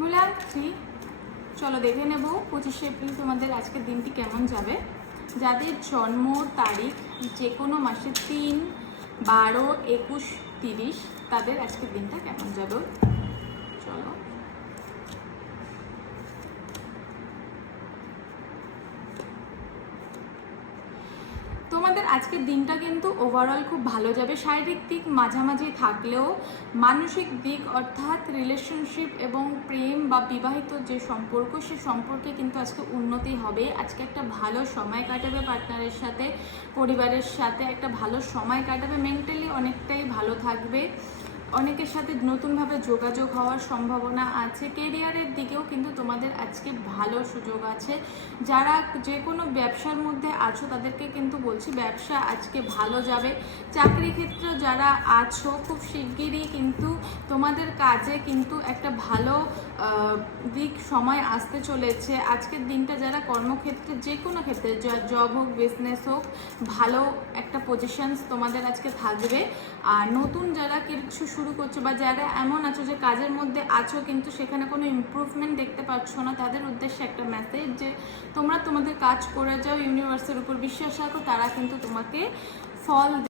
বলে চলো দেখে নেব 25শে এপ্রিল তোমাদের আজকের দিনটি কেমন যাবে। যাদের জন্ম তারিখ যে কোনো মাসে 3, 12, 21, 30 তাদের আজকের দিনটা কেমন যাবে। চলো তোমাদের আজকের দিনটা কিন্তু ওভারঅল খুব ভালো যাবে। শারীরিক দিক মাঝামাঝি থাকলেও মানসিক দিক অর্থাৎ রিলেশনশিপ এবং প্রেম বা বিবাহিত যে সম্পর্ক সে সম্পর্কে কিন্তু আজকে উন্নতি হবে। আজকে একটা ভালো সময় কাটাবে পার্টনারের সাথে, পরিবারের সাথে একটা ভালো সময় কাটাবে, মেন্টালি অনেকটাই ভালো থাকবে, অনেকের সাথে নতুনভাবে যোগাযোগ হওয়ার সম্ভাবনা আছে। কেরিয়ারের দিকেও কিন্তু তোমাদের আজকে ভালো সুযোগ আছে। যারা যে কোনো ব্যবসার মধ্যে আছো তাদেরকে কিন্তু বলছি ব্যবসা আজকে ভালো যাবে। চাকরি ক্ষেত্রে যারা আছো খুব শিগগিরই কিন্তু তোমাদের কাজে কিন্তু একটা ভালো দিক সময় আসতে চলেছে। আজকের দিনটা যারা কর্মক্ষেত্রে যে কোনো ক্ষেত্রে জব হোক বিজনেস হোক ভালো একটা পজিশনস তোমাদের আজকে থাকবে। আর নতুন যারা কিছু শুরু করছো বা যারা এমন আছো যে কাজের মধ্যে আছো কিন্তু সেখানে কোনো ইমপ্রুভমেন্ট দেখতে পাচ্ছ না, তাদের উদ্দেশ্যে একটা মেসেজ যে তোমরা তোমাদের কাজ করে যাও, ইউনিভার্সের উপর বিশ্বাস রাখো, তারা কিন্তু তোমাকে ফল